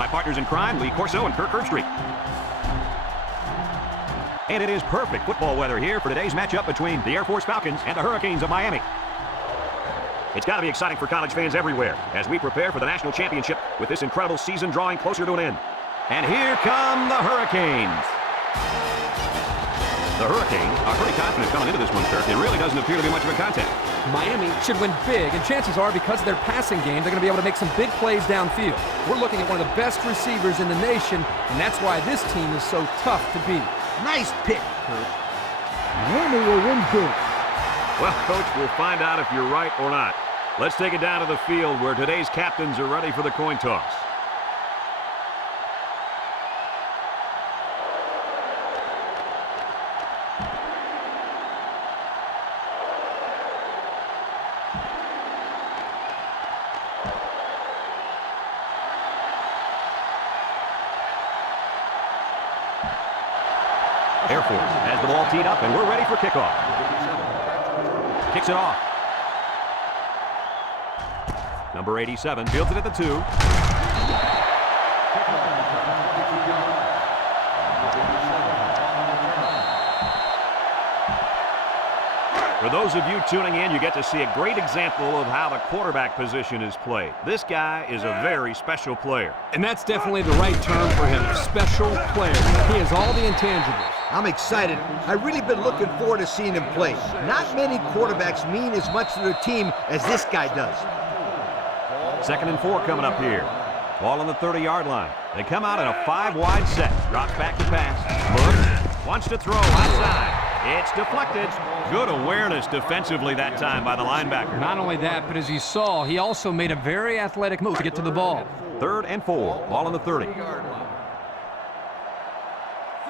my partners in crime, Lee Corso and Kirk Herbstreit. And it is perfect football weather here for today's matchup between the Air Force Falcons and the Hurricanes of Miami. It's got to be exciting for college fans everywhere as we prepare for the national championship with this incredible season drawing closer to an end. And here come the Hurricanes. The Hurricanes are pretty confident coming into this one, Kirk. It really doesn't appear to be much of a contest. Miami should win big, and chances are because of their passing game, they're going to be able to make some big plays downfield. We're looking at one of the best receivers in the nation, and that's why this team is so tough to beat. Nice pick, Kurt. Miami will win big. Well, Coach, we'll find out if you're right or not. Let's take it down to the field where today's captains are ready for the coin toss. Air Force has the ball teed up, and we're ready for kickoff. Kicks it off. Number 87 fields it at the 2. For those of you tuning in, you get to see a great example of how the quarterback position is played. This guy is a very special player. And that's definitely the right term for him, special player. He has all the intangibles. I'm excited. I've really been looking forward to seeing him play. Not many quarterbacks mean as much to their team as this guy does. 2nd and 4 coming up here. Ball on the 30-yard line. They come out in a 5-wide set. Drops back to pass. Looks. Wants to throw outside. It's deflected. Good awareness defensively that time by the linebacker. Not only that, but as you saw, he also made a very athletic move to get to the ball. 3rd and 4. Ball on the 30.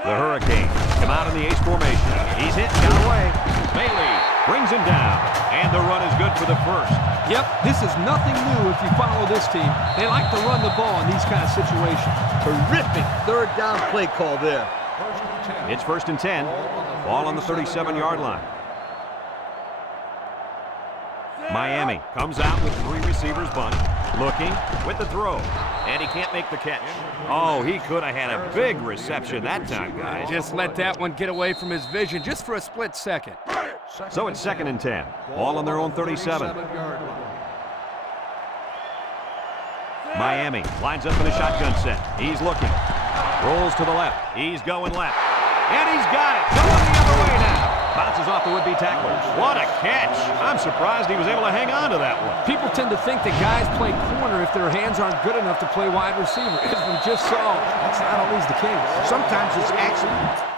The Hurricanes come out in the ace formation. He's hit, got away. Bailey brings him down. And the run is good for the first. Yep, this is nothing new if you follow this team. They like to run the ball in these kind of situations. Terrific 3rd down play call there. It's 1st and 10. Ball on the 37-yard line. Miami comes out with 3 receivers bunt. Looking with the throw. And he can't make the catch. Oh, he could have had a big reception that time, guys. Just let that one get away from his vision just for a split second. So it's 2nd and 10. Ball on their own 37. Miami lines up in a shotgun set. He's looking. Rolls to the left. He's going left. And he's got it. Going the other way now. Bounces off the would-be tackler. What a catch. I'm surprised he was able to hang on to that one. People tend to think that guys play corner if their hands aren't good enough to play wide receiver. As we just saw, that's not always the case. Sometimes it's accident.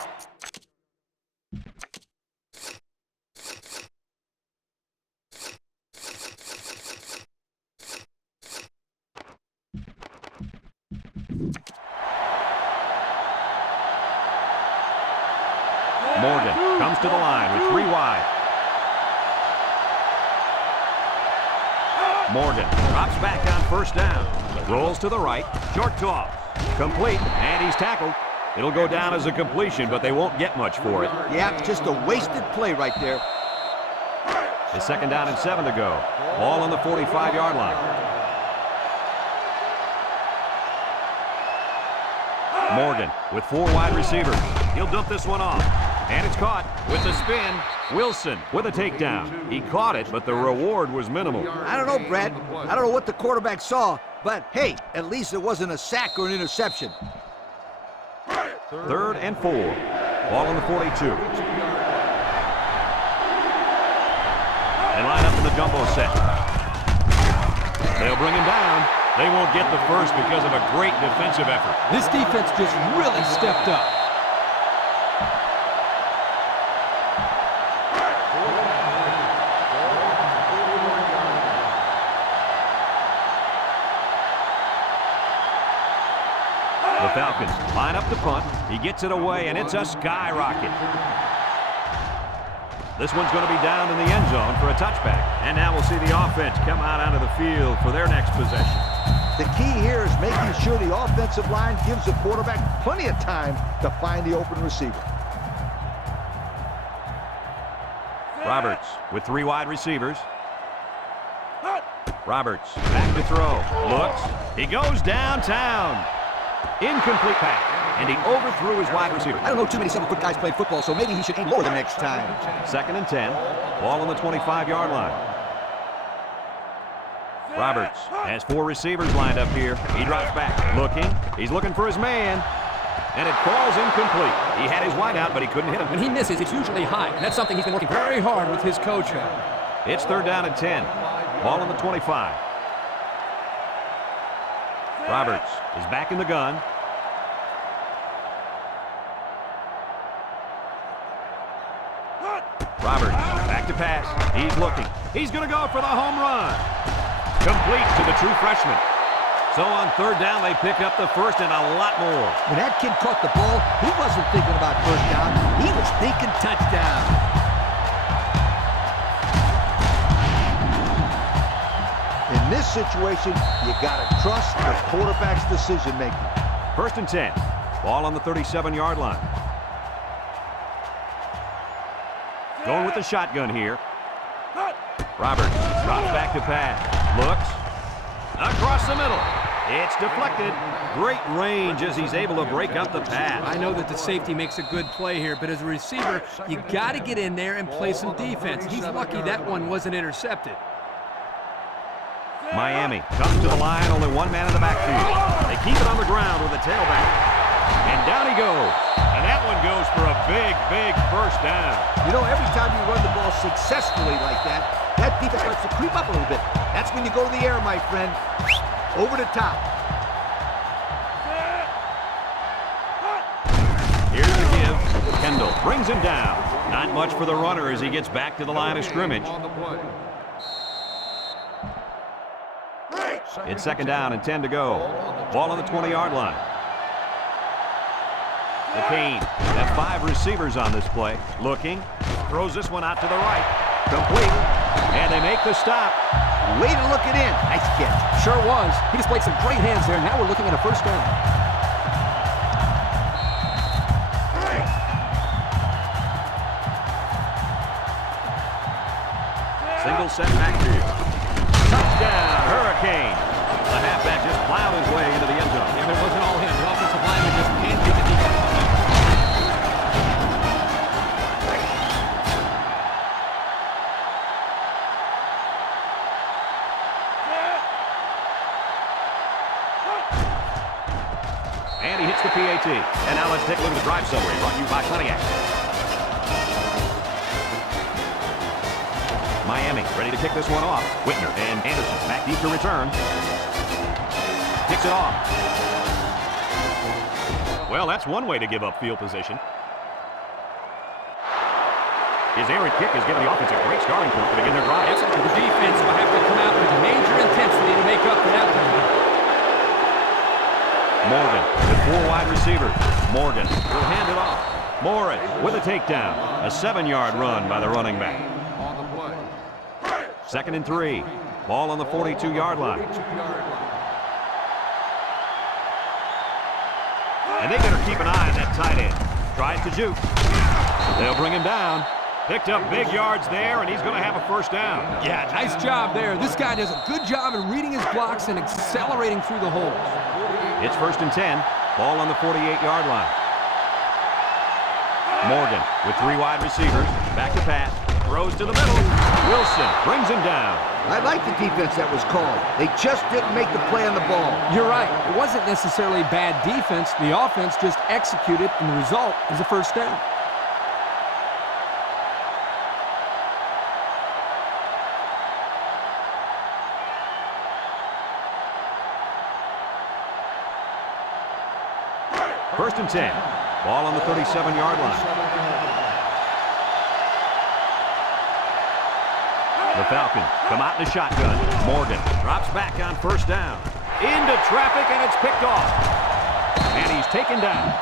Morgan comes to the line with 3 wide. Morgan drops back on 1st down. Rolls to the right. Short toss. Complete. And he's tackled. It'll go down as a completion, but they won't get much for it. Yeah, just a wasted play right there. It's 2nd down and 7 to go. Ball on the 45-yard line. Morgan with 4 wide receivers. He'll dump this one off. And it's caught with the spin. Wilson with a takedown. He caught it, but the reward was minimal. I don't know, Brad. I don't know what the quarterback saw, but hey, at least it wasn't a sack or an interception. 3rd and 4. Ball on the 42. They line up in the jumbo set. They'll bring him down. They won't get the first because of a great defensive effort. This defense just really stepped up. The Falcons line up the punt. He gets it away, and it's a skyrocket. This one's going to be down in the end zone for a touchback. And now we'll see the offense come out onto the field for their next possession. The key here is making sure the offensive line gives the quarterback plenty of time to find the open receiver. Roberts with 3 wide receivers. Roberts back to throw. Looks. He goes downtown. Incomplete pass. And he overthrew his wide receiver. I don't know too many 7-foot guys play football, so maybe he should aim lower the next time. 2nd and 10. Ball on the 25-yard line. Roberts has 4 receivers lined up here. He drops back. Looking. He's looking for his man. And it falls incomplete. He had his wide out, but he couldn't hit him. When he misses, it's usually high. And that's something he's been working very hard with his coach on. It's 3rd down and 10. Ball on the 25. Roberts is back in the gun. Roberts back to pass. He's looking. He's going to go for the home run. Complete to the true freshman. So on 3rd down, they pick up the first and a lot more. When that kid caught the ball, he wasn't thinking about first down. He was thinking touchdown. In this situation, you got to trust the quarterback's decision-making. 1st and 10. Ball on the 37-yard line. Going with the shotgun here. Roberts drops back to pass. Looks. Across the middle. It's deflected. Great range as he's able to break up the pass. I know that the safety makes a good play here, but as a receiver, you got to get in there and play some defense. He's lucky that one wasn't intercepted. Miami comes to the line, only one man in the backfield. They keep it on the ground with a tailback. And down he goes. And that one goes for a big, big first down. You know, every time you run the ball successfully like that, that defense starts to creep up a little bit. That's when you go to the air, my friend. Over the top. Here's the give. Kendall brings him down. Not much for the runner as he gets back to the line of scrimmage. It's 2nd down and 10 to go. Ball on the 20-yard line. The Canes have 5 receivers on this play. Looking. Throws this one out to the right. Complete. And they make the stop. Way to look it in. Nice catch. Sure was. He displayed some great hands there. Now we're looking at a first down. Single set backfield. Touchdown, Hurricane. The halfback just plowed his way into the end zone. Yeah, but it wasn't all him. The offensive lineman just pancaked the defense. And he hits the PAT. And now let's take a look at the drive summary brought to you by Pontiac. Miami ready to kick this one off. Whitner and Anderson back deep to return. Kicks it off. Well, that's one way to give up field position. His errant kick has given the offense a great starting point to begin their drive. Yes, the defense will have to come out with major intensity to make up for that one. Morgan with 4 wide receivers. Morgan will hand it off. Morris with a takedown. A 7-yard run by the running back. 2nd and 3. Ball on the 42-yard line. And they better keep an eye on that tight end. Tries to juke. They'll bring him down. Picked up big yards there, and he's going to have a first down. Yeah, nice job there. This guy does a good job in reading his blocks and accelerating through the holes. It's 1st and 10. Ball on the 48-yard line. Morgan with 3 wide receivers. Back to pass. Throws to the middle. Wilson brings him down. I like the defense that was called. They just didn't make the play on the ball. You're right. It wasn't necessarily bad defense. The offense just executed, and the result is a first down. First and 10. Ball on the 37-yard line. The Falcons come out in the shotgun. Morgan drops back on first down. Into traffic, and it's picked off. And he's taken down.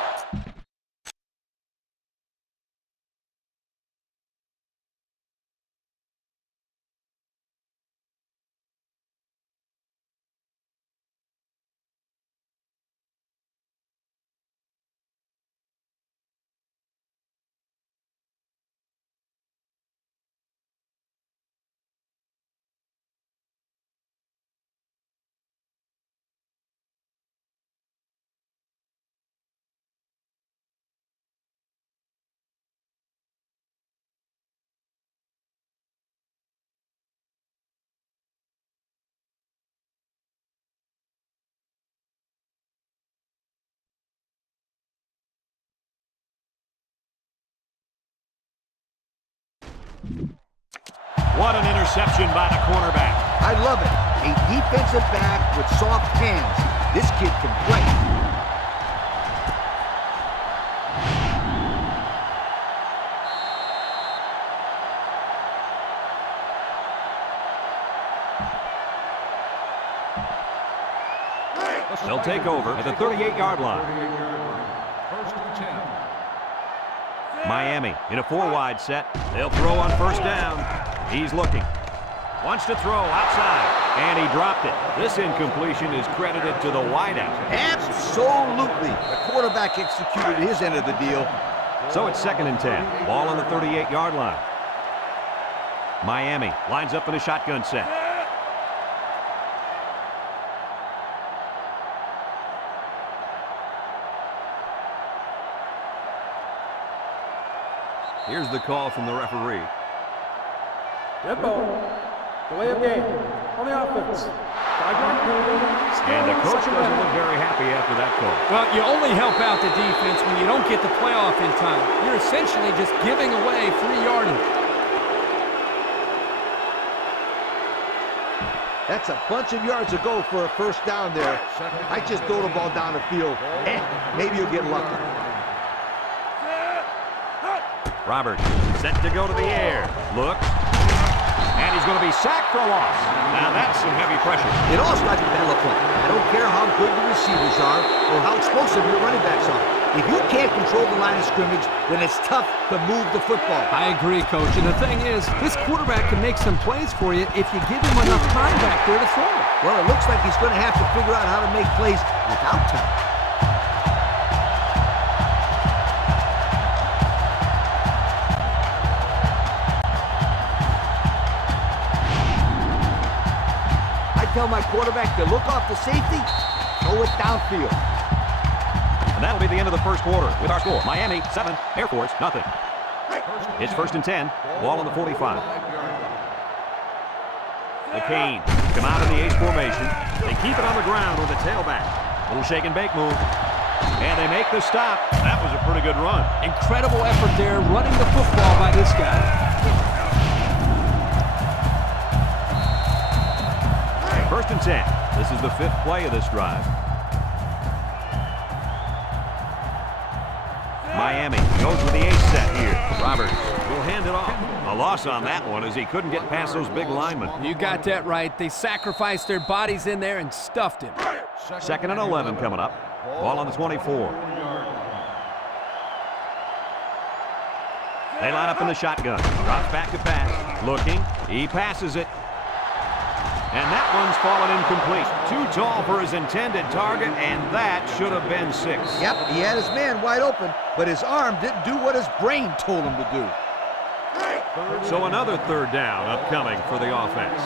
What an interception by the cornerback. I love it. A defensive back with soft hands. This kid can play. They'll take over at the 38-yard line. First and 10. Miami in a 4-wide set. They'll throw on first down. He's looking. Wants to throw outside, and he dropped it. This incompletion is credited to the wideout. Absolutely. The quarterback executed his end of the deal. So it's 2nd and 10. Ball on the 38-yard line. Miami lines up in a shotgun set. Here's the call from the referee. Red ball. Delay of game. On the offense. 5-yard penalty. And the coach doesn't look very happy after that call. Well, you only help out the defense when you don't get the playoff in time. You're essentially just giving away 3 yardage. That's a bunch of yards to go for a first down there. I just throw the ball down the field. Maybe you'll get lucky. Roberts set to go to the air. Looks. And he's going to be sacked for a loss. Now that's some heavy pressure. It all starts with that look like. I don't care how good the receivers are or how explosive your running backs are. If you can't control the line of scrimmage, then it's tough to move the football. I agree, Coach. And the thing is, this quarterback can make some plays for you if you give him enough time back there to throw it. Well, it looks like he's going to have to figure out how to make plays without time. Tell my quarterback to look off the safety, throw it downfield. And that'll be the end of the first quarter with our score. Miami 7, Air Force nothing. It's 1st and 10, ball on the 45. The Canes come out in the ace formation. They keep it on the ground with the tailback. Little shake and bake move. And they make the stop. That was a pretty good run. Incredible effort there running the football by this guy. 1st and 10. This is the 5th play of this drive. Miami goes with the ace set here. Roberts will hand it off. A loss on that one as he couldn't get past those big linemen. You got that right. They sacrificed their bodies in there and stuffed him. 2nd and 11 coming up. Ball on the 24. They line up in the shotgun. Drops back to pass. Looking. He passes it. And that one's fallen incomplete. Too tall for his intended target, and that should have been 6. Yep, he had his man wide open, but his arm didn't do what his brain told him to do. So another 3rd down upcoming for the offense.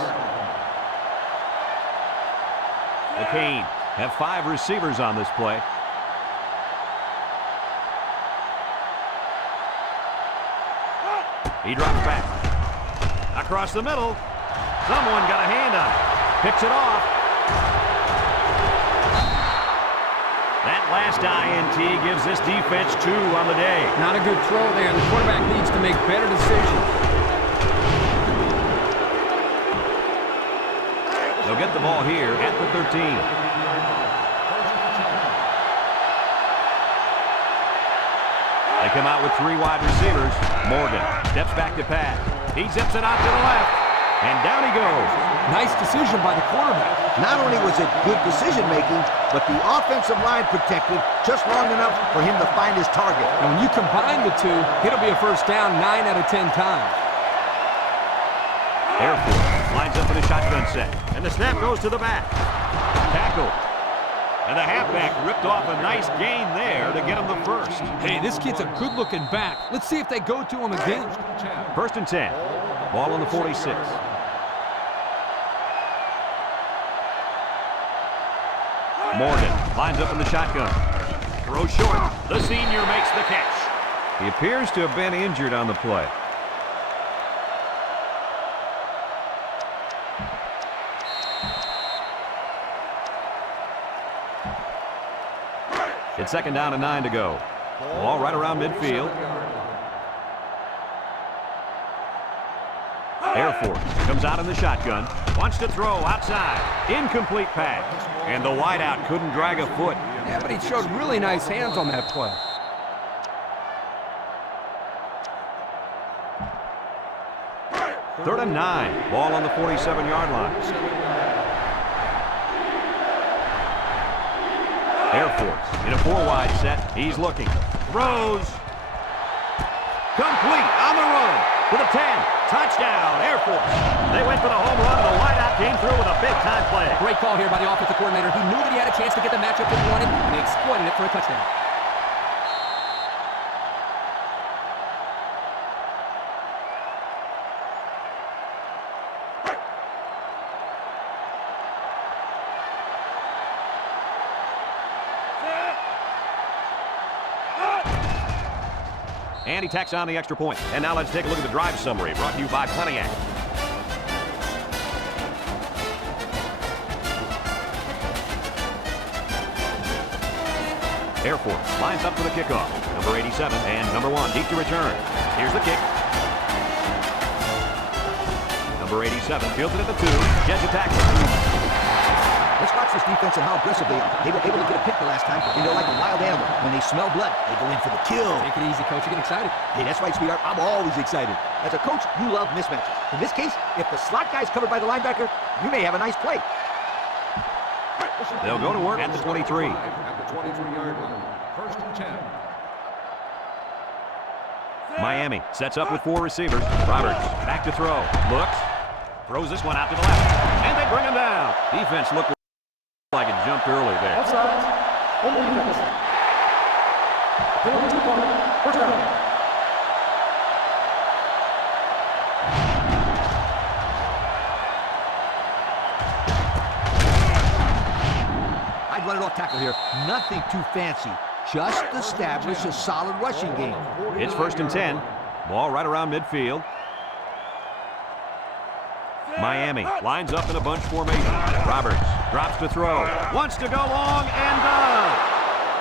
The Canes have 5 receivers on this play. He drops back. Across the middle. Someone got a hand on it. Picks it off. That last INT gives this defense 2 on the day. Not a good throw there. The quarterback needs to make better decisions. They'll get the ball here at the 13. They come out with 3 wide receivers. Morgan steps back to pass. He zips it out to the left. And down he goes. Nice decision by the quarterback. Not only was it good decision-making, but the offensive line protected just long enough for him to find his target. And when you combine the two, it'll be a first down 9 out of 10 times. Air Force lines up in a shotgun set. And the snap goes to the back. Tackle. And the halfback ripped off a nice gain there to get him the first. Hey, this kid's a good-looking back. Let's see if they go to him again. 1st and 10. Ball on the 46. Morgan lines up in the shotgun. Throw short. The senior makes the catch. He appears to have been injured on the play. It's 2nd down and 9 to go. Ball right around midfield. Air Force comes out in the shotgun. Wants to throw outside. Incomplete pass. And the wideout couldn't drag a foot. Yeah, but he showed really nice hands on that play. Third and 9. Ball on the 47-yard line. Air Force in a 4-wide set. He's looking. Throws. Complete on the run to the 10. Touchdown, Air Force. They went for the home run. The wideout came through with a big-time play. Great call here by the offensive coordinator. He knew that he had a chance to get the matchup that he wanted, and he exploited it for a touchdown. And he tacks on the extra point. And now let's take a look at the drive summary brought to you by Pontiac. Air Force lines up for the kickoff. Number 87 and number 1 deep to return. Here's the kick. Number 87 fields it at the 2. Gets a tackle. Let's watch this defense and how aggressive they were able to get a pick the last time. And they're like a wild animal. When they smell blood, they go in for the kill. Take it easy, coach. You get excited. Hey, that's right, sweetheart. I'm always excited. As a coach, you love mismatches. In this case, if the slot guy's covered by the linebacker, you may have a nice play. They'll go to work at the 23. At the 23-yard line. First and 10. Miami sets up with 4 receivers. Roberts back to throw. Looks. Throws this one out to the left. And they bring him down. Defense looked like it jumped early there. Offside. On the defense. Penalty clock. First down. I'd run it off tackle here. Nothing too fancy. Just establish a solid rushing game. It's first and 10. Ball right around midfield. Miami lines up in a bunch formation. Roberts drops to throw. Wants to go long and does.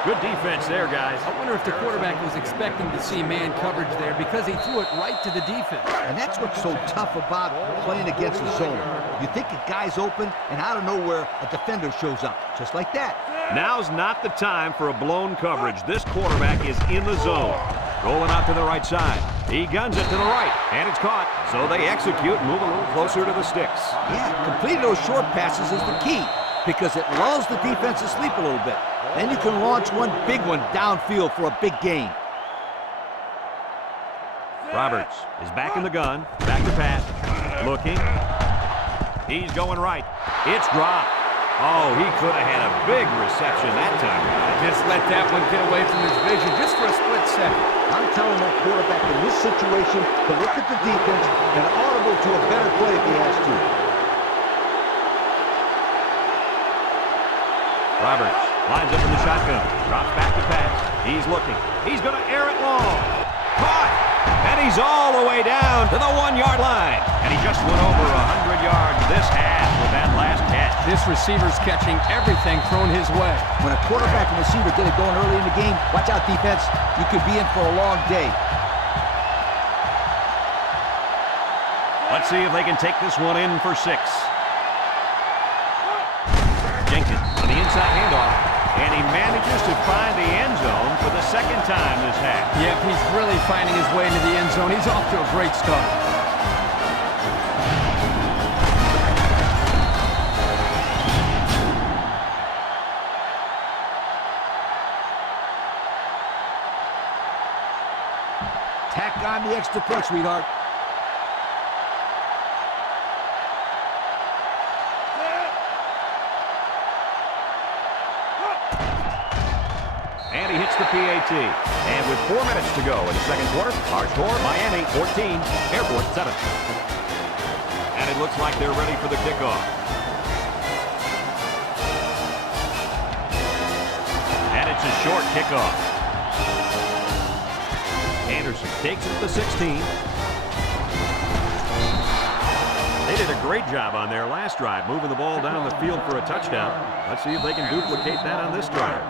Good defense there, guys. I wonder if the quarterback was expecting to see man coverage there because he threw it right to the defense. And that's what's so tough about playing against the zone. You think a guy's open, and out of nowhere, a defender shows up. Just like that. Now's not the time for a blown coverage. This quarterback is in the zone. Rolling out to the right side. He guns it to the right, and it's caught. So they execute, move a little closer to the sticks. Yeah, completing those short passes is the key because it lulls the defense to sleep a little bit. Then you can launch one big one downfield for a big gain. Roberts is back in the gun. Back to pass. Looking. He's going right. It's dropped. Oh, he could have had a big reception that time. Just let that one get away from his vision just for a split second. I'm telling that quarterback in this situation to look at the defense and audible to a better play if he has to. Roberts lines up in the shotgun. Drops back to pass. He's looking. He's going to air it long. Caught. And he's all the way down to the 1-yard line. And he just went over 100 yards this half with that last catch. This receiver's catching everything thrown his way. When a quarterback and receiver get it going early in the game, watch out, defense. You could be in for a long day. Let's see if they can take this one in for 6. Jenkins on the inside handoff. And he manages to find the end zone for the second time this half. Yep, he's really finding his way into the end zone. He's off to a great start. Tack on the extra point, sweetheart. And he hits the PAT. And with 4 minutes to go in the second quarter, our score, Miami 14, Air Force 7. And it looks like they're ready for the kickoff. And it's a short kickoff. Anderson takes it at the 16. They did a great job on their last drive, moving the ball down the field for a touchdown. Let's see if they can duplicate that on this drive.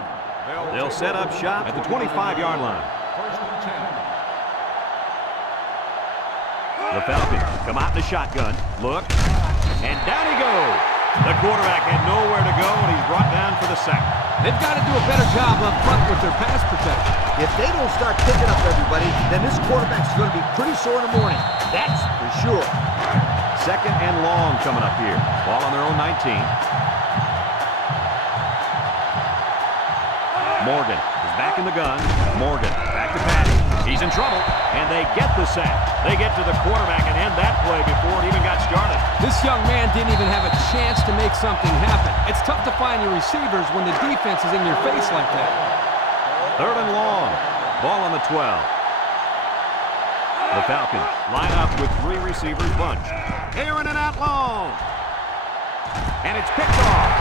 They'll set up shop at the 25-yard line. First and 10. The Falcons come out in the shotgun, look, and down he goes. The quarterback had nowhere to go, and he's brought down for the sack. They've got to do a better job up front with their pass protection. If they don't start picking up everybody, then this quarterback's going to be pretty sore in the morning. That's for sure. Second and long coming up here. Ball on their own 19. Morgan is back in the gun. Morgan back to Patty. He's in trouble, and they get the sack. They get to the quarterback and end that play before it even got started. This young man didn't even have a chance to make something happen. It's tough to find your receivers when the defense is in your face like that. Third and long. Ball on the 12. The Falcons line up with 3 receivers bunched. Aaron and out long. And it's picked off.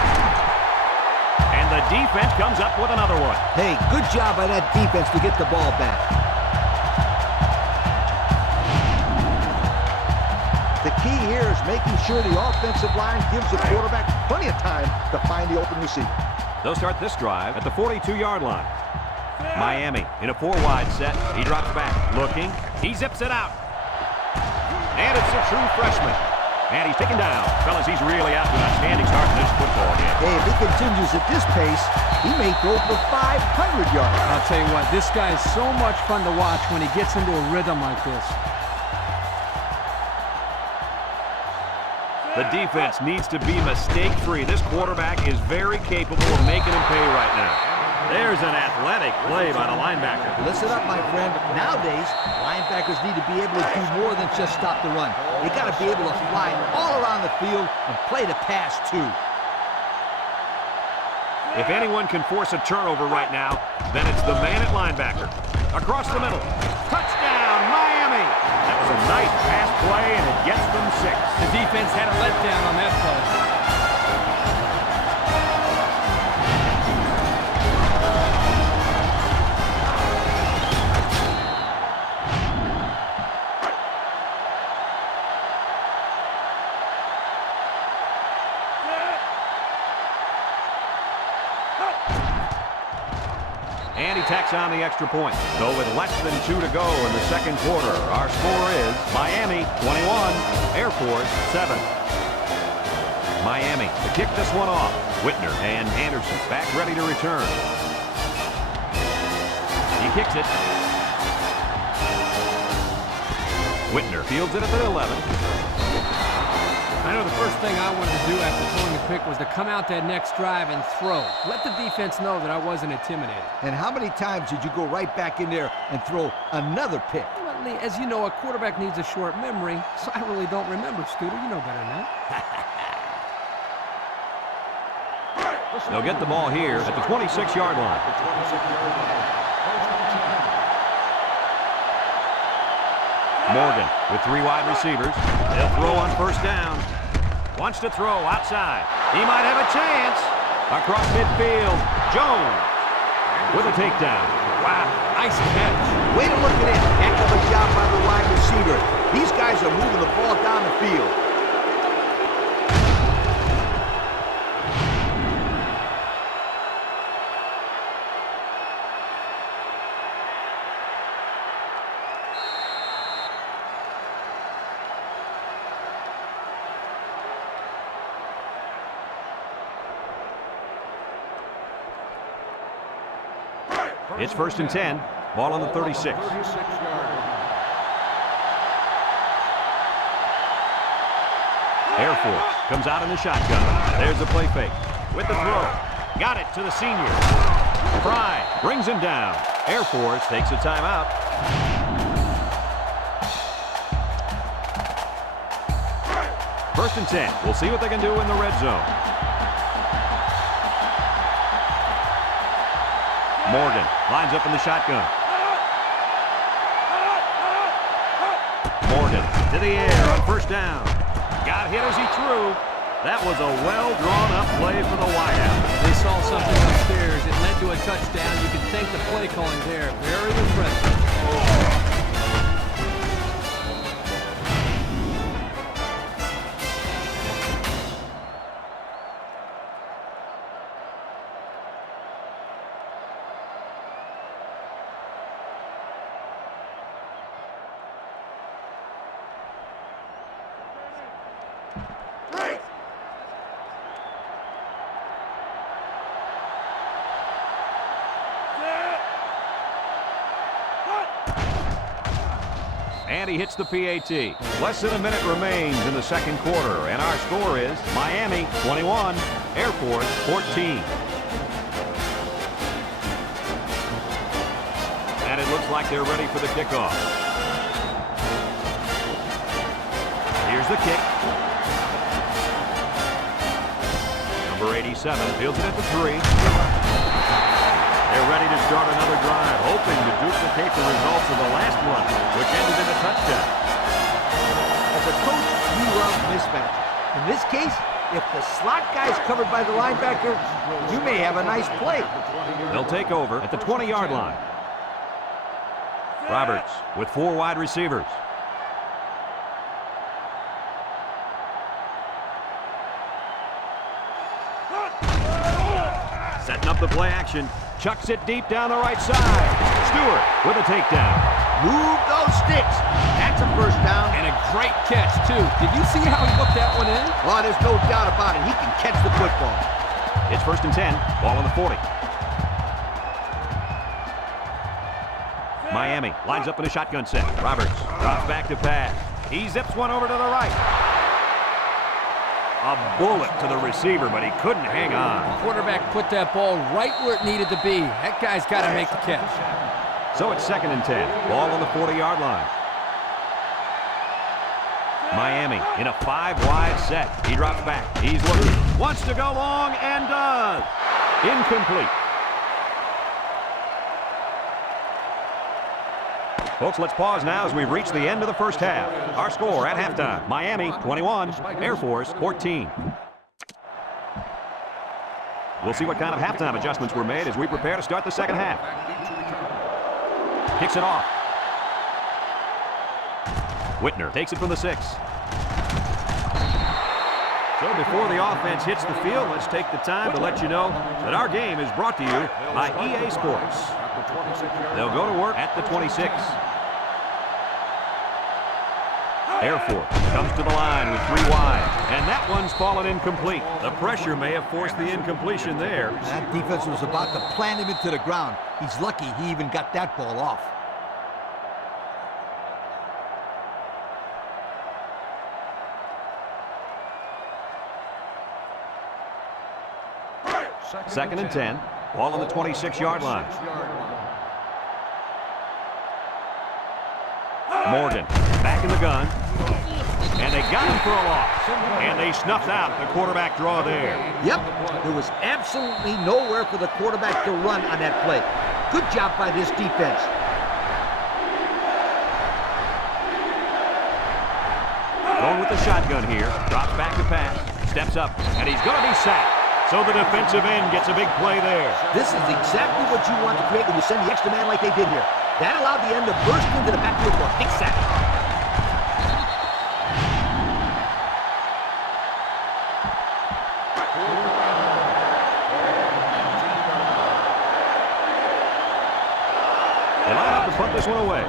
And the defense comes up with another one. Hey, good job by that defense to get the ball back. The key here is making sure the offensive line gives the quarterback plenty of time to find the open receiver. They'll start this drive at the 42-yard line. Miami in a 4-wide set. He drops back, looking. He zips it out. And it's a true freshman. And he's taken down. Fellas, he's really out to an outstanding start in this football game. Hey, if he continues at this pace, he may throw for 500 yards. I'll tell you what, this guy is so much fun to watch when he gets into a rhythm like this. The defense needs to be mistake-free. This quarterback is very capable of making him pay right now. There's an athletic play by the linebacker. Listen up, my friend. Nowadays, linebackers need to be able to do more than just stop the run. They got to be able to fly all around the field and play the pass, too. If anyone can force a turnover right now, then it's the man at linebacker. Across the middle. Touchdown, Miami! That was a nice pass play, and it gets them 6. The defense had a letdown on that play. And he tacks on the extra point. So with less than 2 to go in the second quarter, our score is Miami 21, Air Force 7. Miami to kick this one off. Whitner and Anderson back ready to return. He kicks it. Whitner fields it at the 11. I know the first thing I wanted to do after throwing a pick was to come out that next drive and throw. Let the defense know that I wasn't intimidated. And how many times did you go right back in there and throw another pick? Well, Lee, as you know, a quarterback needs a short memory, so I really don't remember, Scooter. You know better than that. They'll get the ball here at the 26-yard line. Morgan with 3 wide receivers. They'll throw on first down. Wants to throw outside. He might have a chance. Across midfield, Jones with a takedown. Wow, nice catch. Way to look at it. Heck of a job by the wide receiver. These guys are moving the ball down the field. It's first and 10. Ball on the 36. Air Force comes out in the shotgun. There's the play fake. With the throw. Got it to the senior. Fry brings him down. Air Force takes a timeout. First and 10. We'll see what they can do in the red zone. Morgan lines up in the shotgun. Morgan to the air on first down. Got hit as he threw. That was a well-drawn-up play for the wideout. They saw something upstairs. It led to a touchdown. You can thank the play calling there. Very impressive. And he hits the PAT. Less than a minute remains in the second quarter, and our score is Miami 21, Air Force 14. And it looks like they're ready for the kickoff. Here's the kick. Number 87 fields it at the 3. They're ready to start another drive, hoping to duplicate the results of the last one, which ended in a touchdown. As a coach, you love mismatch. In this case, if the slot guy is covered by the linebacker, you may have a nice play. They'll take over at the 20-yard line. Roberts with 4 wide receivers. Setting up the play action. Chucks it deep down the right side. Stewart with a takedown. Move those sticks. That's a first down. And a great catch, too. Did you see how he looked that one in? Well, there's no doubt about it. He can catch the football. It's 1st and 10. Ball on the 40. Miami lines up in a shotgun set. Roberts drops back to pass. He zips one over to the right. A bullet to the receiver, but he couldn't hang on. The quarterback put that ball right where it needed to be. That guy's got to make the catch. So it's 2nd and 10. Ball on the 40-yard line. Miami in a 5-wide set. He drops back. He's looking. Wants to go long and does. Incomplete. Folks, let's pause now as we've reached the end of the first half. Our score at halftime, Miami 21, Air Force 14. We'll see what kind of halftime adjustments were made as we prepare to start the second half. Kicks it off. Whitner takes it from the 6. So before the offense hits the field, let's take the time to let you know that our game is brought to you by EA Sports. They'll go to work at the 26. Air Force comes to the line with 3 wide, and that one's fallen incomplete. The pressure may have forced the incompletion there. That defense was about to plant him into the ground. He's lucky he even got that ball off. Second and 10. Ball on the 26-yard line. Morgan back in the gun. And they got him for a loss. And they snuffed out the quarterback draw there. Yep, there was absolutely nowhere for the quarterback to run on that play. Good job by this defense. Going with the shotgun here. Drops back to pass. Steps up. And he's going to be sacked. So the defensive end gets a big play there. This is exactly what you want to create when you send the extra man like they did here. That allowed the end to burst into the backfield for a big sack. They line up to punt this one away.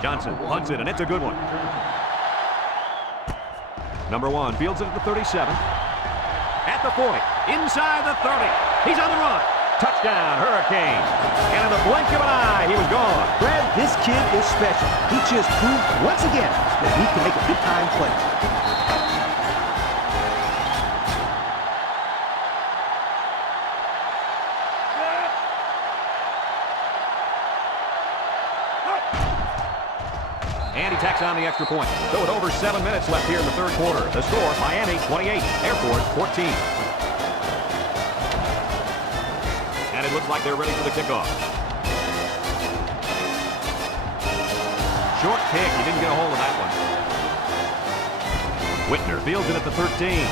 Johnson punts it, and it's a good one. Number 1 fields it at the 37. At the 40. Inside the 30. He's on the run. Touchdown, Hurricanes. And in the blink of an eye, he was gone. Brad, this kid is special. He just proved once again that he can make a big-time play. And he tacks on the extra point. So with over 7 minutes left here in the third quarter, the score, Miami 28, Air Force 14. And it looks like they're ready for the kickoff. Short kick. He didn't get a hold of that one. Whitner fields it at the 13.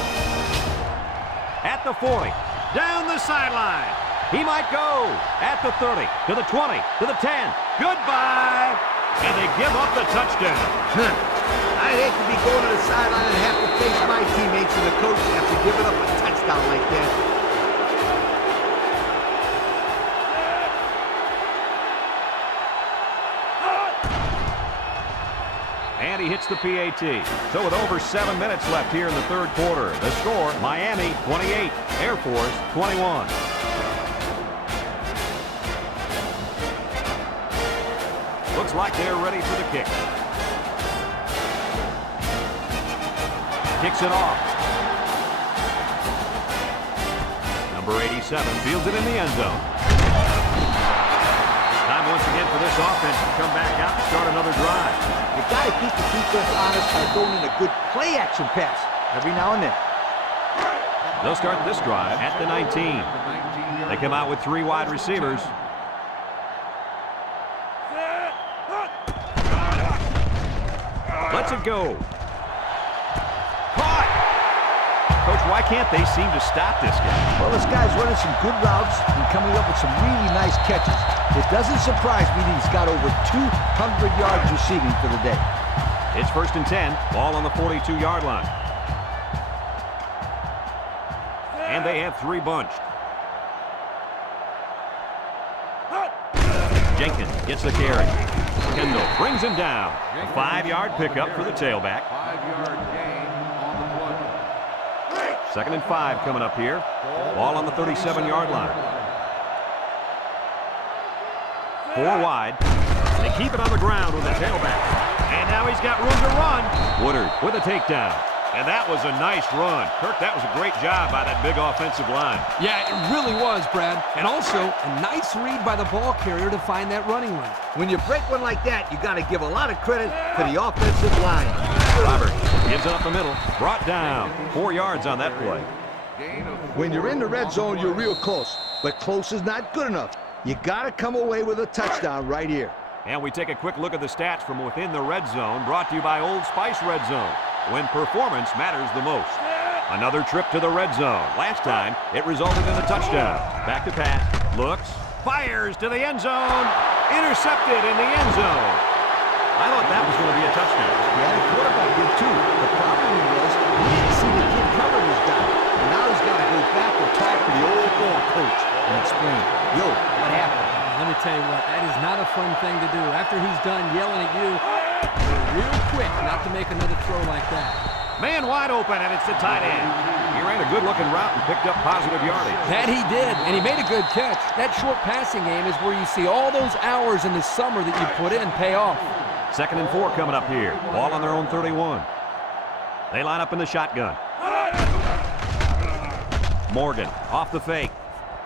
At the 40. Down the sideline. He might go. At the 30. To the 20. To the 10. Goodbye. And they give up the touchdown. I'd hate to be going to the sideline and have to face my teammates and the coach after giving up a touchdown like that. And he hits the PAT. So with over 7 minutes left here in the third quarter, the score, Miami 28, Air Force 21. Looks like they're ready for the kick. kicks it off. Number 87 fields it in the end zone. Time once again for this offense to come back out and start another drive. You got to keep the defense honest by throwing in a good play-action pass every now and then. They'll start this drive at the 19. They come out with 3 wide receivers. Let's it go. Caught! Coach, why can't they seem to stop this guy? Well, this guy's running some good routes and coming up with some really nice catches. It doesn't surprise me that he's got over 200 yards receiving for the day. It's 1st and 10, ball on the 42-yard line. And they have 3 bunched. Jenkins gets the carry. Kendall brings him down. A 5-yard pickup for the tailback. 5-yard gain on the play. 2nd and 5 coming up here. Ball on the 37-yard line. 4 wide. They keep it on the ground with the tailback. And now he's got room to run. Woodard with a takedown. And that was a nice run. Kirk, that was a great job by that big offensive line. Yeah, it really was, Brad. And also, a nice read by the ball carrier to find that running lane. When you break one like that, you got to give a lot of credit to the offensive line. Robert gives it up the middle. Brought down. 4 yards on that play. When you're in the red zone, you're real close. But close is not good enough. You got to come away with a touchdown right here. And we take a quick look at the stats from within the red zone, brought to you by Old Spice Red Zone, when performance matters the most. Another trip to the red zone. Last time, it resulted in a touchdown. Back to pass, looks, fires to the end zone, intercepted in the end zone. I thought that was going to be a touchdown. Yeah, the quarterback did too. The problem was he didn't see the kid cover his guy. And now he's got to go back and talk to the old ball coach and explain, yo, what happened? Let me tell you what, that is not a fun thing to do. After he's done yelling at you, you're real quick not to make another throw like that. Man wide open, and it's the tight end. He ran a good-looking route and picked up positive yardage. That he did, and he made a good catch. That short passing game is where you see all those hours in the summer that you put in pay off. 2nd and 4 coming up here. Ball on their own 31. They line up in the shotgun. Morgan off the fake.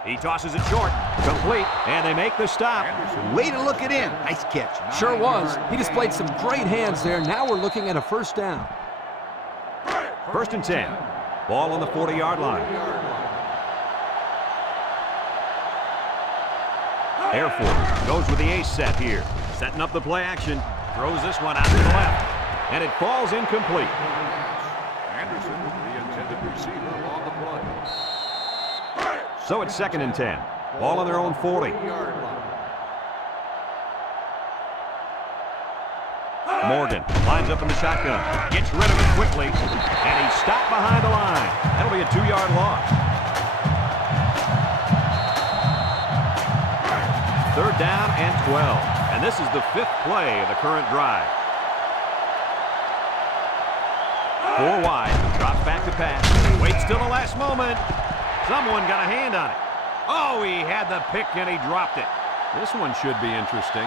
He tosses it short, complete, and they make the stop. Way to look it in. Nice catch. Sure was. He displayed some great hands there. Now we're looking at a 1st down. 1st and 10. Ball on the 40-yard line. Air Force goes with the ace set here. Setting up the play action. Throws this one out to the left. And it falls incomplete. Anderson, the intended receiver on the play. So it's 2nd and 10. Ball on their own 40. Morgan lines up in the shotgun. Gets rid of it quickly. And he's stopped behind the line. That'll be a 2-yard loss. 3rd down and 12. And this is the 5th play of the current drive. 4 wide. Drops back to pass. Waits till the last moment. Someone got a hand on it. Oh, he had the pick and he dropped it. This one should be interesting.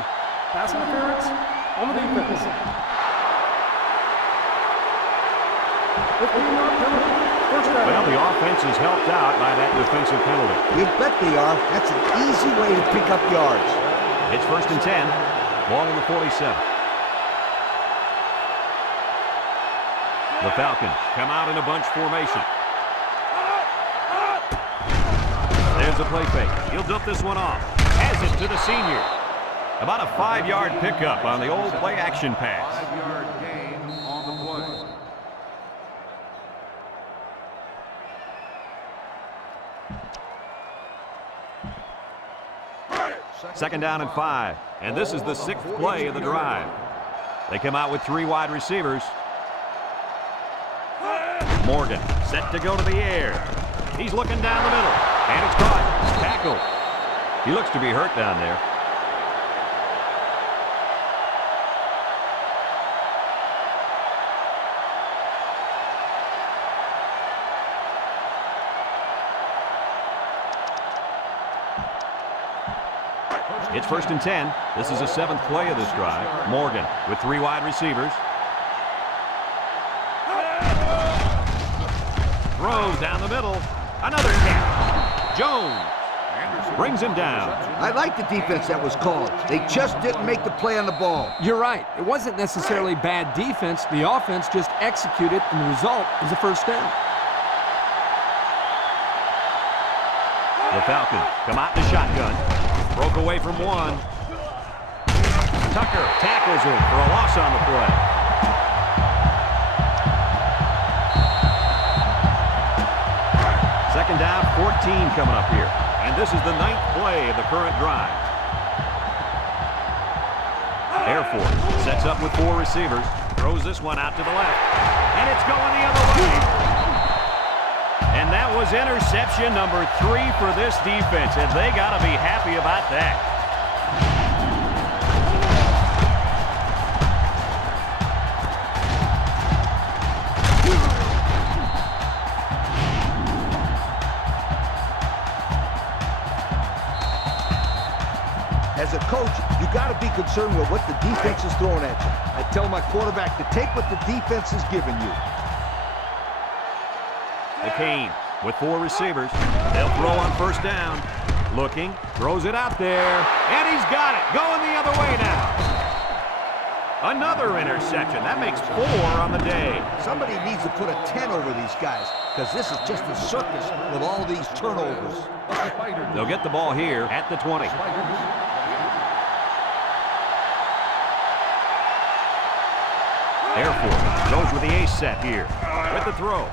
Pass interference on the defense. 15-yard penalty. 1st down. Well, the offense is helped out by that defensive penalty. You bet they are. That's an easy way to pick up yards. It's 1st and 10. Ball on the 47. The Falcons come out in a bunch formation. There's a play fake. He'll dump this one off. Has it to the senior. About a 5-yard pickup on the old play-action pass. 5-yard gain on the play. 2nd down and 5. And this is the 6th play of the drive. They come out with 3 wide receivers. Morgan set to go to the air. He's looking down the middle. And it's caught. It's tackled. He looks to be hurt down there. It's 1st and 10. This is the 7th play of this drive. Morgan with 3 wide receivers. Throws down the middle. Another catch. Jones brings him down. I like the defense that was called. They just didn't make the play on the ball. You're right. It wasn't necessarily bad defense. The offense just executed, and the result is a first down. The Falcons come out in the shotgun. Broke away from one. Tucker tackles him for a loss on the play. Second down, 14 coming up here. And this is the 9th play of the current drive. Air Force sets up with 4 receivers. Throws this one out to the left. And it's going the other way. And that was interception number 3 for this defense. And they got to be happy about that. As a coach, you got to be concerned with what the defense is throwing at you. I tell my quarterback to take what the defense is giving you. The Canes with 4 receivers. They'll throw on first down. Looking, throws it out there, and he's got it. Going the other way now. Another interception. That makes 4 on the day. Somebody needs to put a 10 over these guys, because this is just a circus with all these turnovers. They'll get the ball here at the 20. Air Force goes with the ace set here with the throw.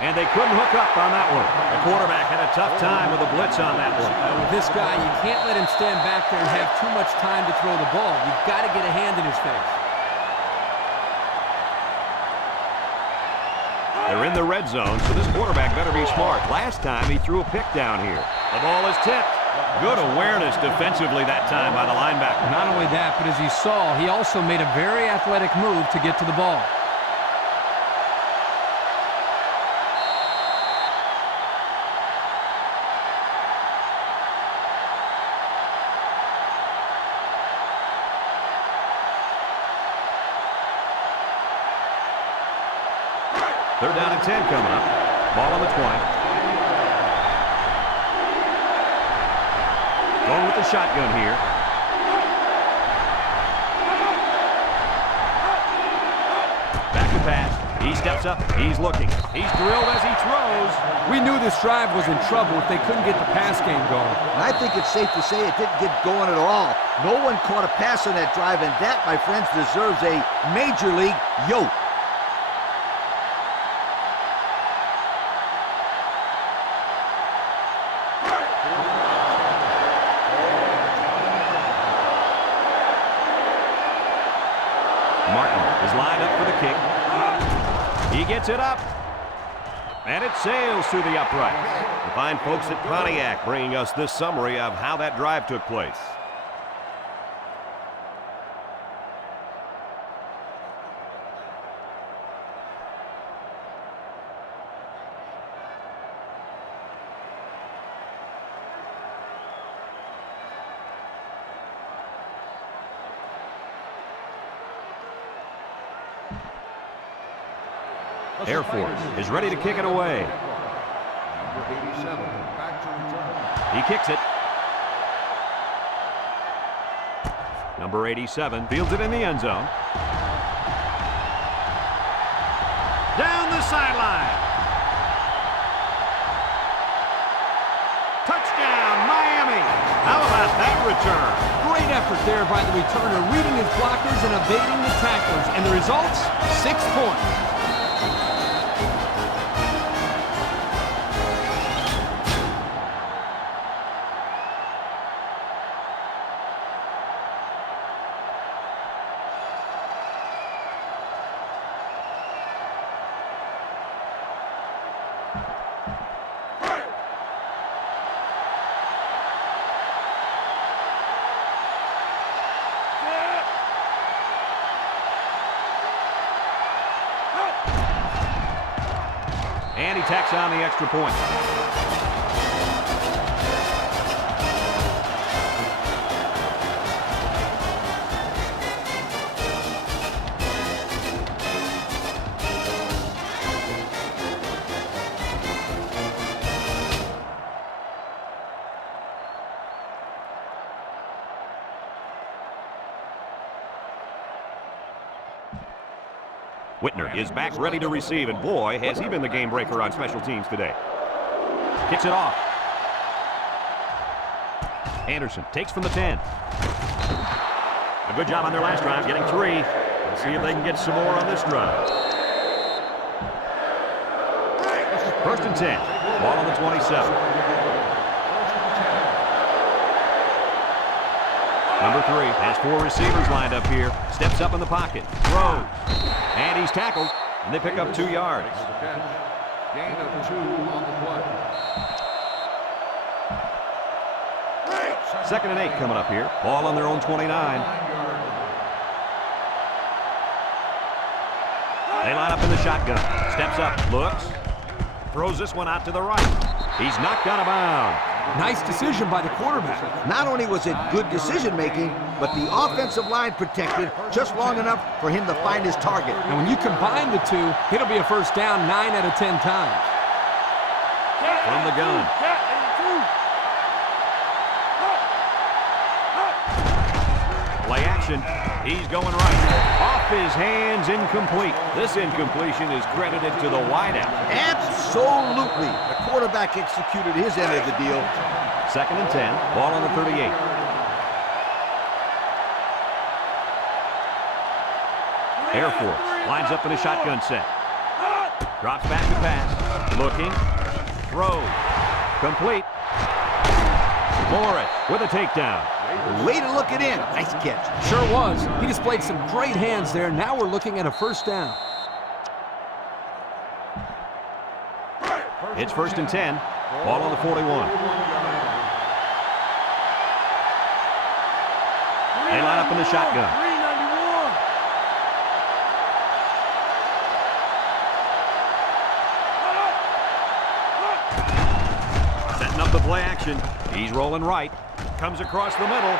And they couldn't hook up on that one. The quarterback had a tough time with a blitz on that one. With this guy, you can't let him stand back there and have too much time to throw the ball. You've got to get a hand in his face. They're in the red zone, so this quarterback better be smart. Last time he threw a pick down here. The ball is tipped. Good awareness defensively that time by the linebacker. Not only that, but as you saw, he also made a very athletic move to get to the ball. Third down and 10 coming up. Ball on the 20. Going with the shotgun here. Back to pass. He steps up. He's looking. He's drilled as he throws. We knew this drive was in trouble if they couldn't get the pass game going. And I think it's safe to say it didn't get going at all. No one caught a pass on that drive, and that, my friends, deserves a major league yoke. Martin is lined up for the kick. He gets it up. And it sails through the upright. The fine folks at Pontiac bringing us this summary of how that drive took place. Air Force is ready to kick it away. He kicks it. Number 87 fields it in the end zone. Down the sideline. Touchdown, Miami. How about that return? Great effort there by the returner, reading his blockers and evading the tacklers. And the results, 6 points. And he tacks on the extra point. Whitner is back ready to receive, and boy, has he been the game breaker on special teams today. Kicks it off. Anderson takes from the 10. A good job on their last drive, getting 3. Let's see if they can get some more on this drive. First and 10. Ball on the 27. Number 3 has 4 receivers lined up here. Steps up in the pocket. Throws. And he's tackled. And they pick up 2 yards. Gain of 2 on the play. Second and 8 coming up here. Ball on their own 29. They line up in the shotgun. Steps up. Looks. Throws this one out to the right. He's knocked out of bounds. Nice decision by the quarterback. Not only was it good decision-making, but the offensive line protected just long enough for him to find his target. And when you combine the two, it'll be a first down 9 out of 10 times. From the gun. Play action. He's going right. Off his hands, incomplete. This incompletion is credited to the wideout. Absolutely. The quarterback executed his end of the deal. Second and 10. Ball on the 38. Air Force lines up in a shotgun set. Drops back to pass. Looking. Throws. Complete. Morris with a takedown. Way to look it in. Nice catch. Sure was. He displayed some great hands there. Now we're looking at a first down. It's first and 10. Ball on the 41. They line up in the shotgun. Setting up the play action. He's rolling right. Comes across the middle.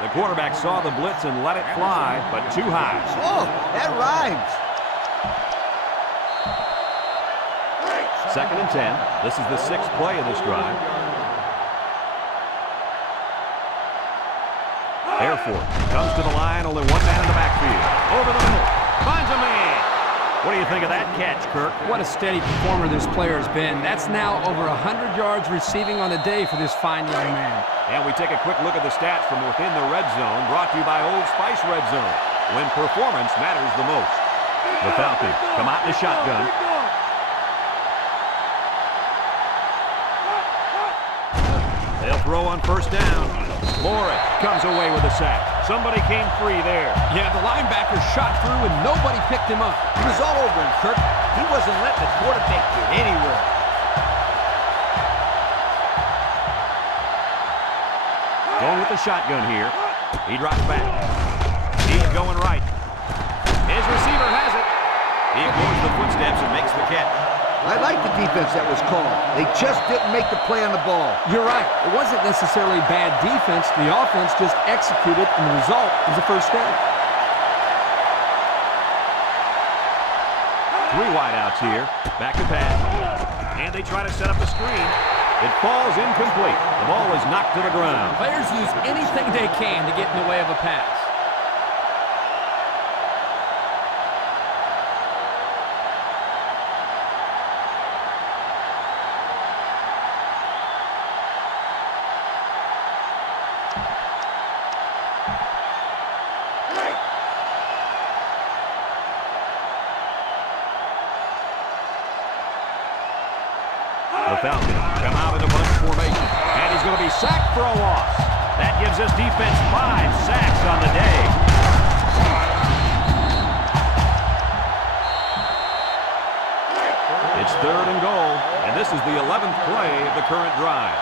The quarterback saw the blitz and let it fly, but too high. Oh, that rhymes. Second and 10. This is the 6th play of this drive. Air Force comes to the line, only one man in the backfield. Over the middle. Finds a man. What do you think of that catch, Kirk? What a steady performer this player has been. That's now over 100 yards receiving on the day for this fine young man. And we take a quick look at the stats from within the red zone, brought to you by Old Spice Red Zone, when performance matters the most. The Falcons come out in the shotgun. They'll throw on first down. Morris comes away with a sack. Somebody came free there. Yeah, the linebacker shot through and nobody picked him up. He was all over him, Kirk. He wasn't letting the quarterback get anywhere. Going with the shotgun here. He drops back. He's going right. His receiver has it. He ignores the footsteps and makes the catch. I like the defense that was called. They just didn't make the play on the ball. You're right. It wasn't necessarily bad defense. The offense just executed, and the result was a first down. 3 wideouts here. Back to pass. And they try to set up a screen. It falls incomplete. The ball is knocked to the ground. Players use anything they can to get in the way of a pass. The Falcons come out in a bunch formation. And he's going to be sacked for a loss. That gives this defense 5 sacks on the day. It's 3rd and goal, and this is the 11th play of the current drive.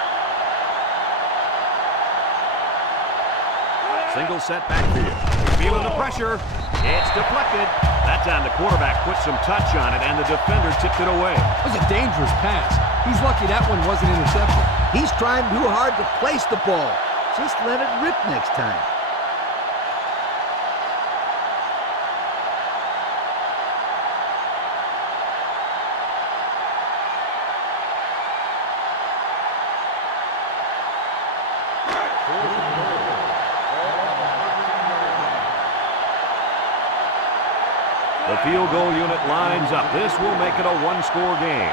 Single set backfield. Feeling the pressure. It's deflected. That time the quarterback put some touch on it, and the defender tipped it away. It was a dangerous pass. He's lucky that one wasn't intercepted. He's trying too hard to place the ball. Just let it rip next time. The field goal unit lines up. This will make it a one-score game.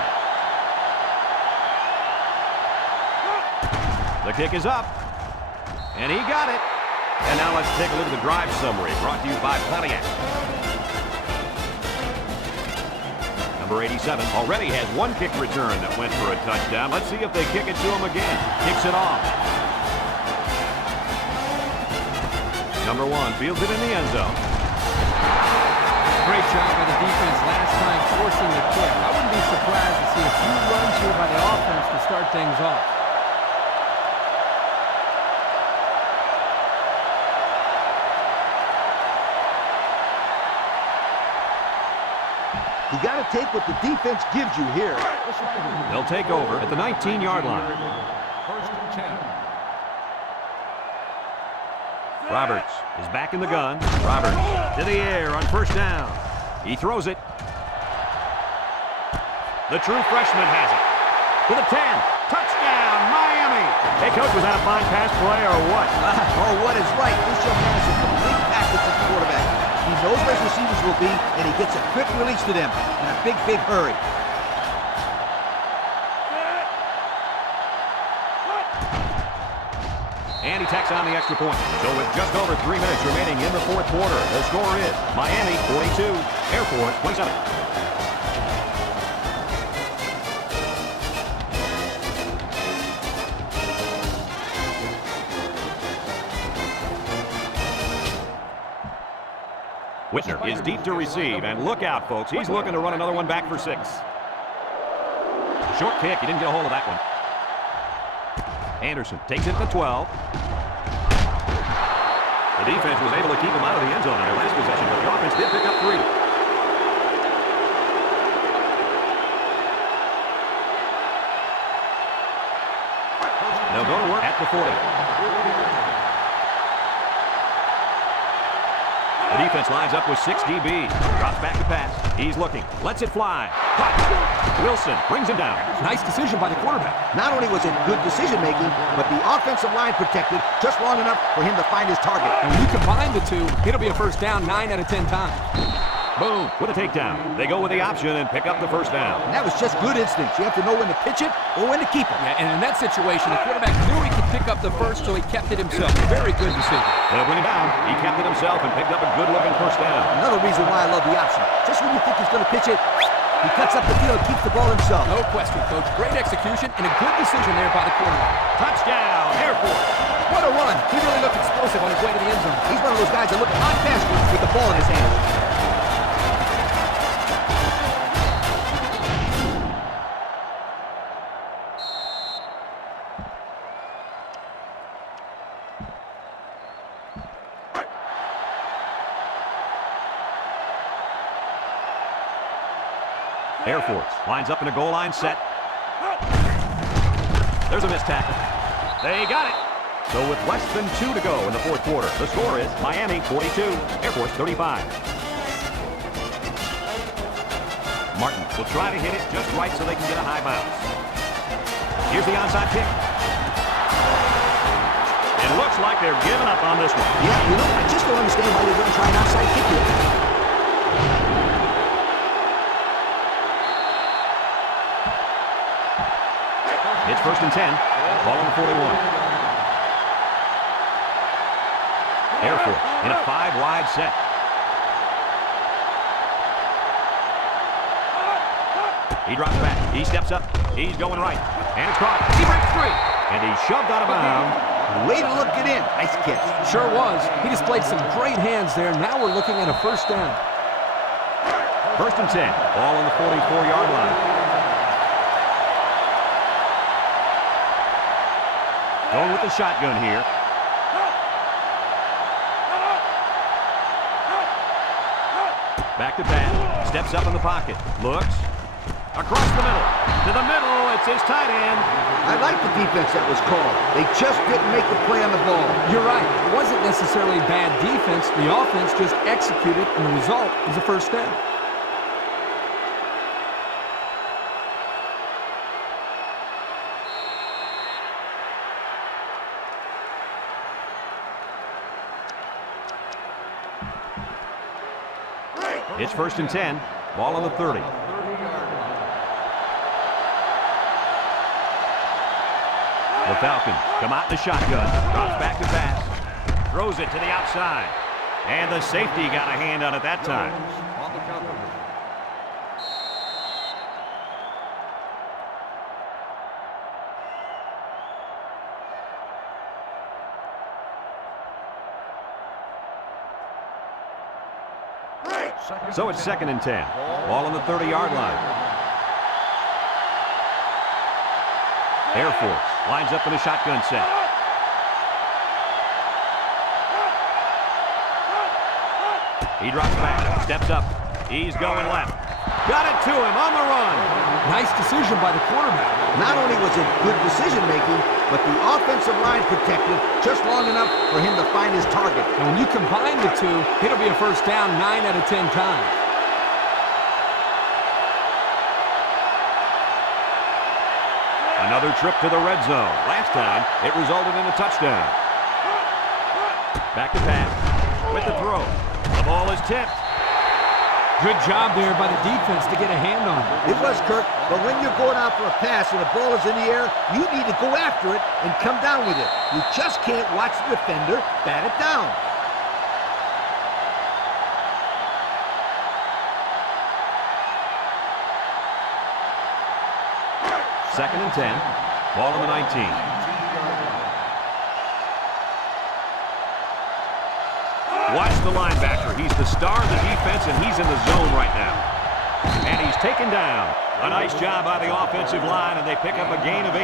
The kick is up. And he got it. And now let's take a look at the drive summary brought to you by Pontiac. Number 87 already has one kick return that went for a touchdown. Let's see if they kick it to him again. Kicks it off. Number 1 fields it in the end zone. Great job by the defense last time forcing the kick. I wouldn't be surprised to see a few runs here by the offense to start things off. You got to take what the defense gives you here. They'll take over at the 19-yard line. First and 10. Roberts is back in the gun. Roberts to the air on first down. He throws it. The true freshman has it. To the 10. Touchdown, Miami. Hey, Coach, was that a fine pass play or what? What is right? This young man is a complete package at the quarterback. He knows where his receivers will be, and he gets a quick release to them in a big, big hurry. And he tacks on the extra point. So with just over 3 minutes remaining in the fourth quarter, the score is Miami 42, Air Force 27. Whitner is deep to receive, and look out, folks. He's looking to run another one back for 6. Short kick. He didn't get a hold of that one. Anderson takes it to the 12. The defense was able to keep him out of the end zone in their last possession, but the offense did pick up 3. They'll go to work at the 40. The defense lines up with 6 DBs. Drops back to pass. He's looking. Lets it fly. Caught. Wilson brings him down. Nice decision by the quarterback. Not only was it good decision-making, but the offensive line protected just long enough for him to find his target. And when you combine the two, it'll be a first down 9 out of 10 times. Boom. With a takedown. They go with the option and pick up the first down. And that was just good instincts. You have to know when to pitch it or when to keep it. Yeah, and in that situation, the quarterback knew he could pick up the first, so he kept it himself. Very good decision. They'll bring him down. He kept it himself and picked up a good-looking first down. Another reason why I love the option. Just when you think he's going to pitch it, he cuts up the field, keeps the ball himself. No question, Coach. Great execution and a good decision there by the quarterback. Touchdown, Air Force. What a run. He really looked explosive on his way to the end zone. He's one of those guys that look a lot faster with the ball in his hands. Air Force lines up in a goal line set. There's a missed tackle. They got it. So with less than 2 to go in the fourth quarter, the score is Miami 42, Air Force 35. Martin will try to hit it just right so they can get a high bounce. Here's the onside kick. It looks like they're giving up on this one. Yeah, you know, I just don't understand why they're going to try an outside kick here. It's first and 10. Ball on the 41. Air Force in a 5-wide set. He drops back. He steps up. He's going right. And it's caught. He breaks free. And he's shoved out of bounds. Way to look it in. Nice catch. Sure was. He displayed some great hands there. Now we're looking at a first down. First and 10. Ball on the 44-yard line. Going with the shotgun here. Back to pass. Steps up in the pocket. Looks. Across the middle. To the middle. It's his tight end. I like the defense that was called. They just didn't make the play on the ball. You're right. It wasn't necessarily bad defense. The offense just executed, and the result is a first down. It's 1st and 10. Ball on the 30. The Falcons come out in the shotgun. Drops back to pass. Throws it to the outside. And the safety got a hand on it that time. On the counter. So it's 2nd and 10. Ball on the 30-yard line. Air Force lines up in a shotgun set. He drops back, steps up. He's going left. Got it to him on the run. Nice decision by the quarterback. Not only was it good decision-making, but the offensive line protected just long enough for him to find his target. And when you combine the two, it'll be a first down 9 out of 10 times. Another trip to the red zone. Last time, it resulted in a touchdown. Back to pass with the throw. The ball is tipped. Good job there by the defense to get a hand on it. It was, Kirk, but when you're going out for a pass and the ball is in the air, you need to go after it and come down with it. You just can't watch the defender bat it down. Second and 10. Ball on the 19. Watch the linebacker. He's the star of the defense, and he's in the zone right now. And he's taken down. A nice job by the offensive line, and they pick up a gain of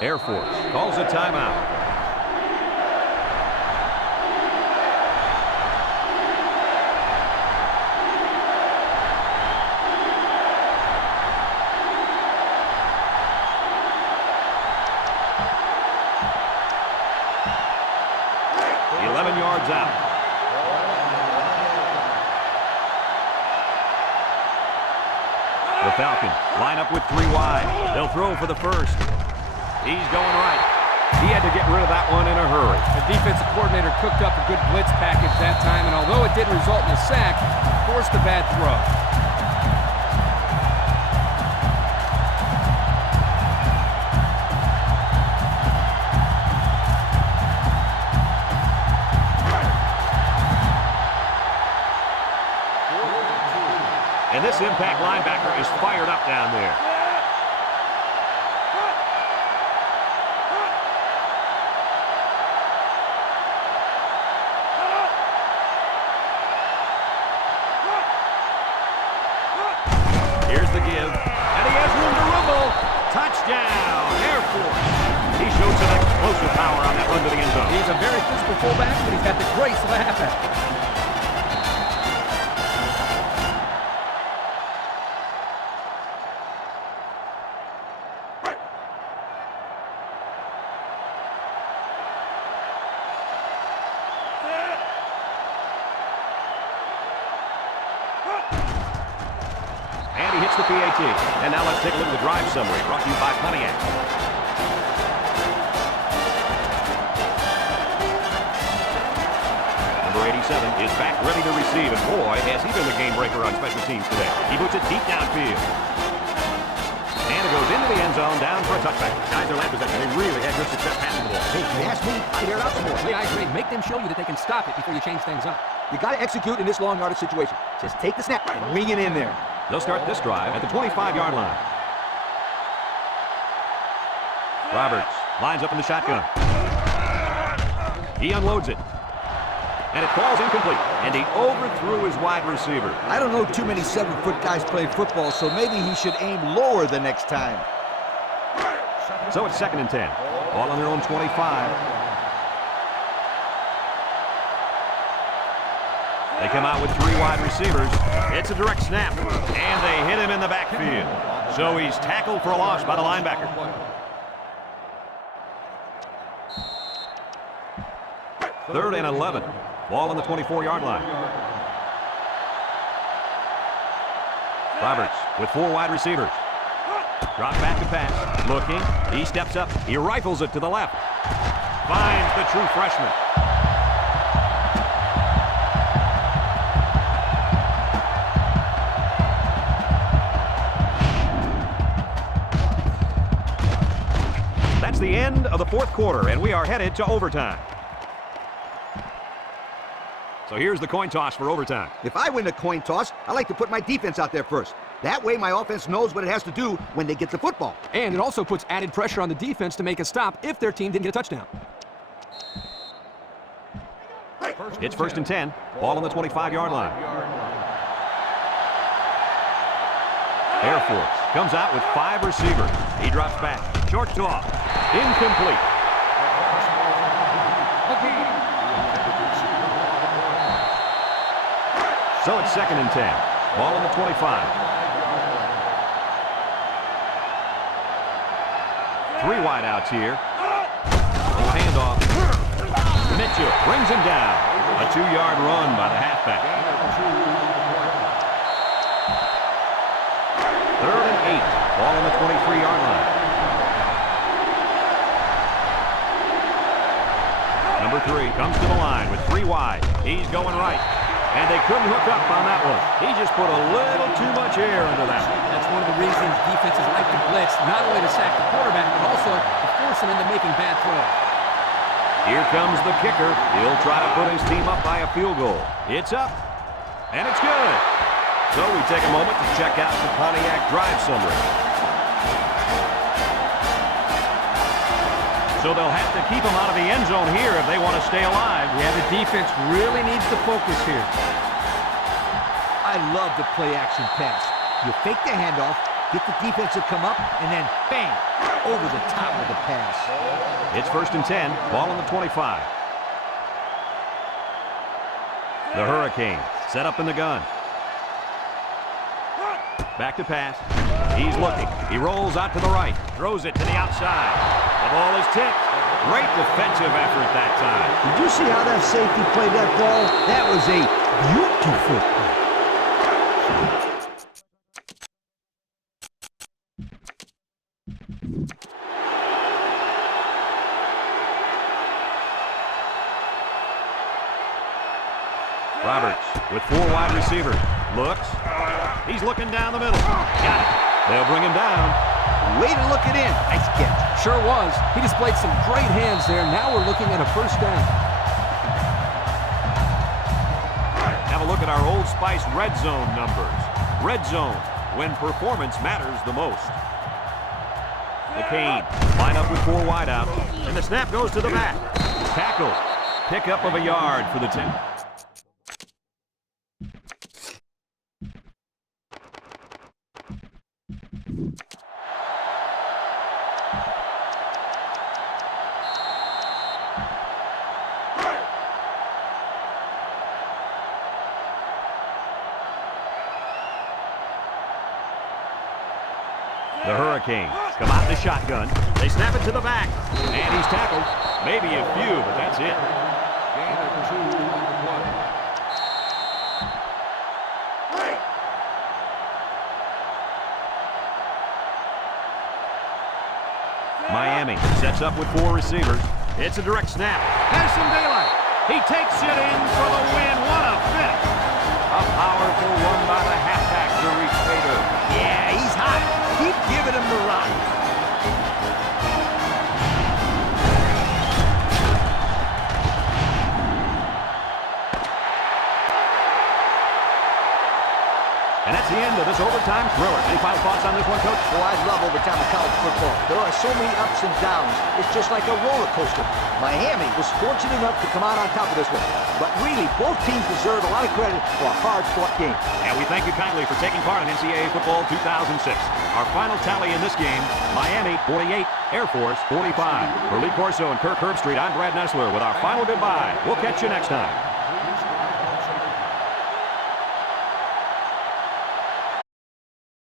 8. Air Force calls a timeout. Out. The Falcons line up with 3 wide. They'll throw for the first. He's going right. He had to get rid of that one in a hurry. The defensive coordinator cooked up a good blitz package that time, and although it did result in a sack, it forced a bad throw. And this impact linebacker is fired up down there. Here's the give. And he has room to rumble. Touchdown, Air Force. He showed some explosive power on that run to the end zone. He's a very physical fullback, but he's got the grace of a halfback. The PAT. And now let's take a look at the drive summary brought to you by Pontiac. Number 87 is back ready to receive, and boy, has he been the game breaker on special teams today. He puts it deep downfield. And it goes into the end zone, down for a touchback. Guys, their last possession, they really had good success passing the ball. Hey, if you ask me, I'd air it out some more. Yeah, I agree. Make them show you that they can stop it before you change things up. You got to execute in this long yardage situation. Just take the snap and ring it in there. They'll start this drive at the 25-yard line. Roberts lines up in the shotgun. He unloads it. And it falls incomplete. And he overthrew his wide receiver. I don't know too many 7-foot guys playing football, so maybe he should aim lower the next time. So it's 2nd and 10. Ball on their own 25. They come out with 3 wide receivers. It's a direct snap, and they hit him in the backfield. So he's tackled for a loss by the linebacker. Third and 11. Ball on the 24-yard line. Roberts with 4 wide receivers. Drop back to pass. Looking. He steps up. He rifles it to the left. Finds the true freshman. That's the end of the fourth quarter, and we are headed to overtime. So here's the coin toss for overtime. If I win the coin toss, I like to put my defense out there first. That way my offense knows what it has to do when they get the football. And it also puts added pressure on the defense to make a stop if their team didn't get a touchdown. It's 1st and 10. Ball on the 25-yard line. Air Force comes out with 5 receivers. He drops back. Short toss. Incomplete. So it's 2nd and 10. Ball on the 25. 3 wideouts here. Little handoff. Mitchell brings him down. A 2-yard run by the halfback. 3rd and 8. Ball on the 23-yard line. Number 3 comes to the line with 3 wide. He's going right. And they couldn't hook up on that one. He just put a little too much air into that one. That's one of the reasons defenses like to blitz, not only to sack the quarterback, but also to force him into making bad throws. Here comes the kicker. He'll try to put his team up by a field goal. It's up, and it's good. So we take a moment to check out the Pontiac drive summary. So they'll have to keep him out of the end zone here if they want to stay alive. Yeah, the defense really needs to focus here. I love the play-action pass. You fake the handoff, get the defense to come up, and then bang, over the top of the pass. It's 1st and 10. Ball on the 25. The Hurricanes set up in the gun. Back to pass. He's looking. He rolls out to the right. Throws it to the outside. The ball is tipped. Great defensive effort that time. Did you see how that safety played that ball? That was a beautiful play. Roberts with 4 wide receivers. Looks. He's looking down the middle. Got it. They'll bring him down. Way to look it in. Nice catch. Sure was. He displayed some great hands there. Now we're looking at a 1st down. Have a look at our Old Spice red zone numbers. Red zone, when performance matters the most. The Canes line up with 4 wideouts. And the snap goes to the back. Tackle. Pickup of a yard for the team. The Hurricanes come out in the shotgun. They snap it to the back. And he's tackled. Maybe a few, but that's it. Gain of 2 on the play. Miami sets up with 4 receivers. It's a direct snap. Has some daylight. He takes it in for the win. What a finish. A powerful one by the halfback to reach Fader. Yeah, he's hot. Keep giving him the rock. And that's the end of this overtime thriller. Any final thoughts on this one, Coach? Oh, I love overtime in college football. There are so many ups and downs. It's just like a roller coaster. Miami was fortunate enough to come out on top of this one. But really, both teams deserve a lot of credit for a hard-fought game. And we thank you kindly for taking part in NCAA Football 2006. Our final tally in this game, Miami 48, Air Force 45. For Lee Corso and Kirk Herbstreit, I'm Brad Nessler with our final goodbye. We'll catch you next time.